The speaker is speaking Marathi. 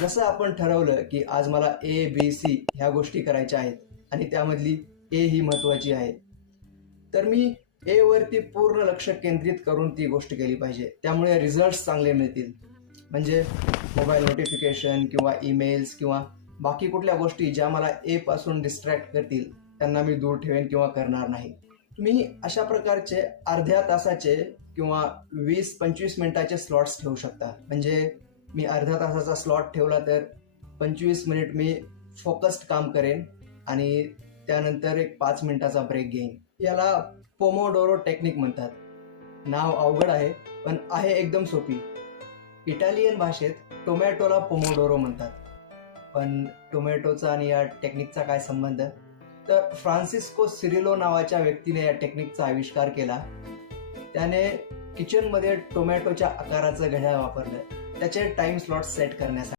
जसं आपण ठरवलं की आज मला ए बी सी ह्या गोष्टी करायच्या आहेत आणि त्यामधली ए ही महत्त्वाची आहे, तर मी ए वरती पूर्ण लक्ष केंद्रित करून ती गोष्ट केली पाहिजे. त्यामुळे रिझल्ट्स चांगले मिळतील. म्हणजे मोबाईल नोटिफिकेशन किंवा ईमेल्स किंवा बाकी कुठल्या गोष्टी ज्या मला ए पासून डिस्ट्रॅक्ट करतील त्यांना मी दूर ठेवेन किंवा करणार नाही. तुम्ही अशा प्रकारचे अर्ध्या तासाचे किंवा 20-25 मिनिटाचे स्लॉट्स ठेवू शकता. म्हणजे मी अर्ध्या तासाचा स्लॉट ठेवला तर 25 मिनिट मी फोकस्ड काम करेन आणि त्यानंतर एक 5 मिनिटाचा ब्रेक घेईन. याला पोमोडोरो टेक्निक म्हणतात. नाव अवघड आहे पण आहे एकदम सोपी. इटालियन भाषेत टोमॅटोला पोमोडोरो म्हणतात. पण टोमॅटोचा आणि या टेक्निकचा काय संबंध? तर फ्रान्सिस्को सिरिलो नावाच्या व्यक्तीने या टेक्निकचा आविष्कार केला. त्याने किचनमध्ये टोमॅटोच्या आकाराचं घड्याळ वापरलं त्याचे टाइम स्लॉट सेट करण्यासाठी.